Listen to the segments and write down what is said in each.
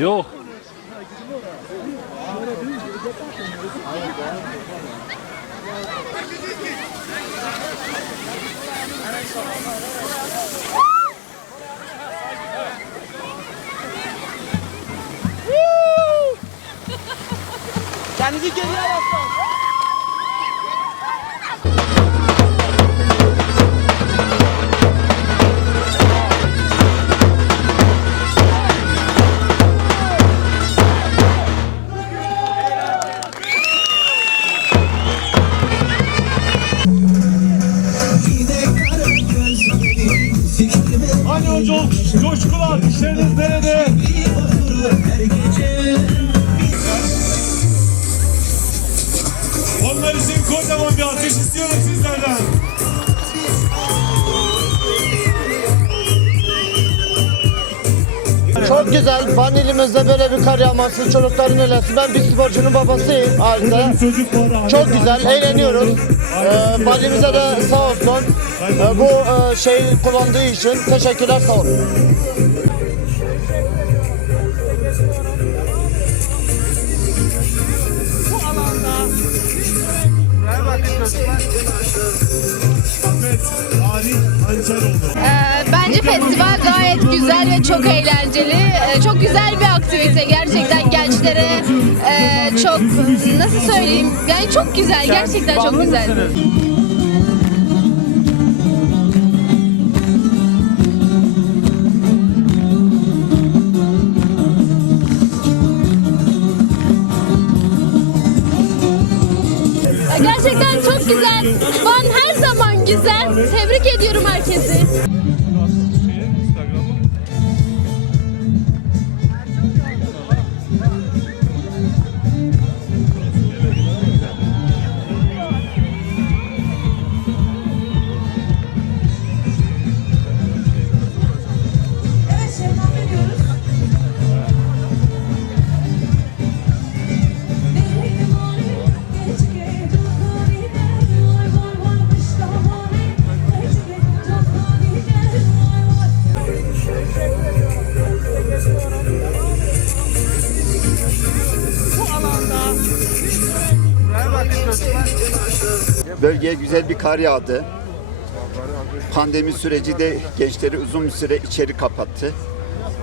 Yok. Kendinizi geriye alın. Kocaman bir alkış istiyorum sizlerden. Çok güzel. Van ilimizde böyle bir kar yağması, çocukların öylesi. Ben bir sporcunun babasıyım ailede. Çok güzel, eğleniyoruz. Ee, valimize de sağ olsun ee, bu e, şeyi kullandığı için teşekkürler sağ olun. Ee, Bence festival gayet güzel ve çok eğlenceli. Ee, Çok güzel bir aktivite. Gerçekten gençlere e, çok nasıl söyleyeyim? Yani çok güzel. Gerçekten çok güzel. Gerçekten çok güzel. Van her zaman güzel. Tebrik ediyorum herkesi. Bölgeye güzel bir kar yağdı. Pandemi süreci de gençleri uzun bir süre içeri kapattı.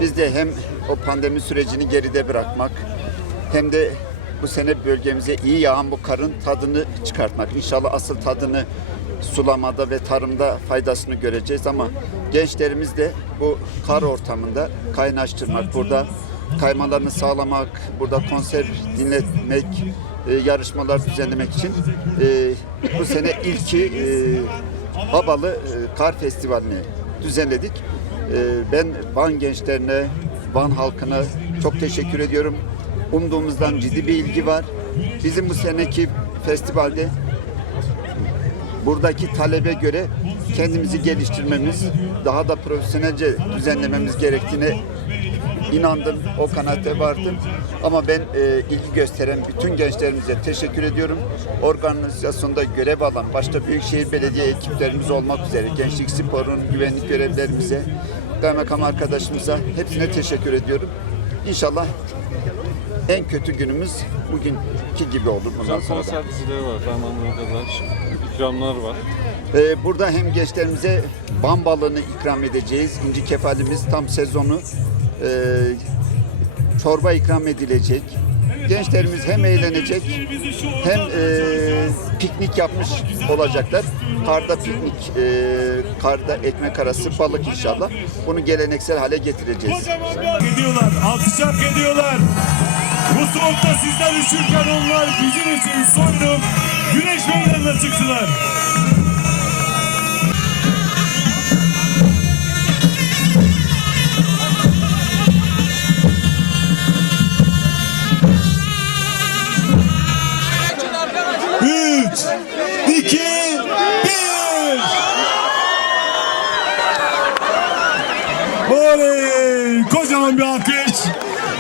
Biz de hem o pandemi sürecini geride bırakmak hem de bu sene bölgemize iyi yağan bu karın tadını çıkartmak. İnşallah asıl tadını sulamada ve tarımda faydasını göreceğiz ama gençlerimiz de bu kar ortamında kaynaştırmak, burada kaymalarını sağlamak, burada konser dinletmek, e, yarışmalar düzenlemek için e, bu sene ilki e, Babalı e, Kar Festivali'ni düzenledik. E, ben Van gençlerine, Van halkına çok teşekkür ediyorum. Umduğumuzdan ciddi bir ilgi var. Bizim bu seneki festivalde buradaki talebe göre kendimizi geliştirmemiz, daha da profesyonelce düzenlememiz gerektiğine inandım, o kanaate vardım. Ama ben e, ilgi gösteren bütün gençlerimize teşekkür ediyorum. Organizasyonda görev alan başta Büyükşehir Belediye ekiplerimiz olmak üzere Gençlik Spor'un güvenlik görevlerimize, kaymakam arkadaşımıza hepsine teşekkür ediyorum. İnşallah en kötü günümüz bugünkü gibi olur bundan sonra. Konser dizileri var. Anladığım kadar. İkramlar var. Ee, burada hem gençlerimize ban balığını ikram edeceğiz. İnci kefalimiz tam sezonu. Ee, çorba ikram edilecek. Gençlerimiz hem eğlenecek hem e, piknik yapmış olacaklar. Karda piknik, e, karda ekmek arası balık inşallah. Bunu geleneksel hale getireceğiz. Ediyorlar. Alkış hak. Bu soğukta sizler üşürken onlar bizim için soyunup güneş meydanına çıktılar.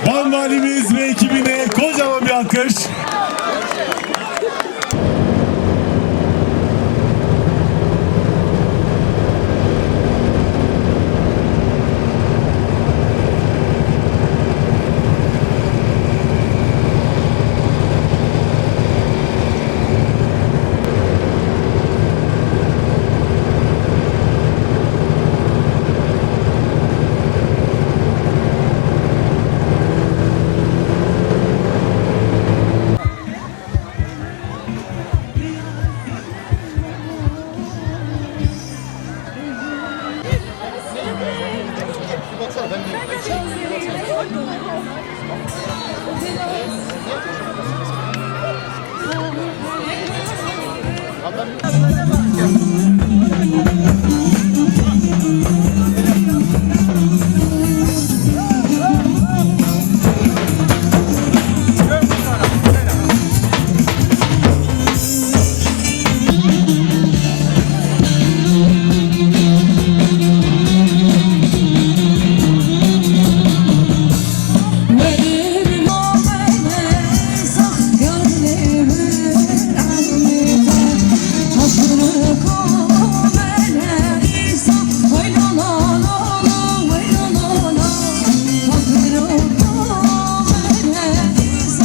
Van Valimiz Ben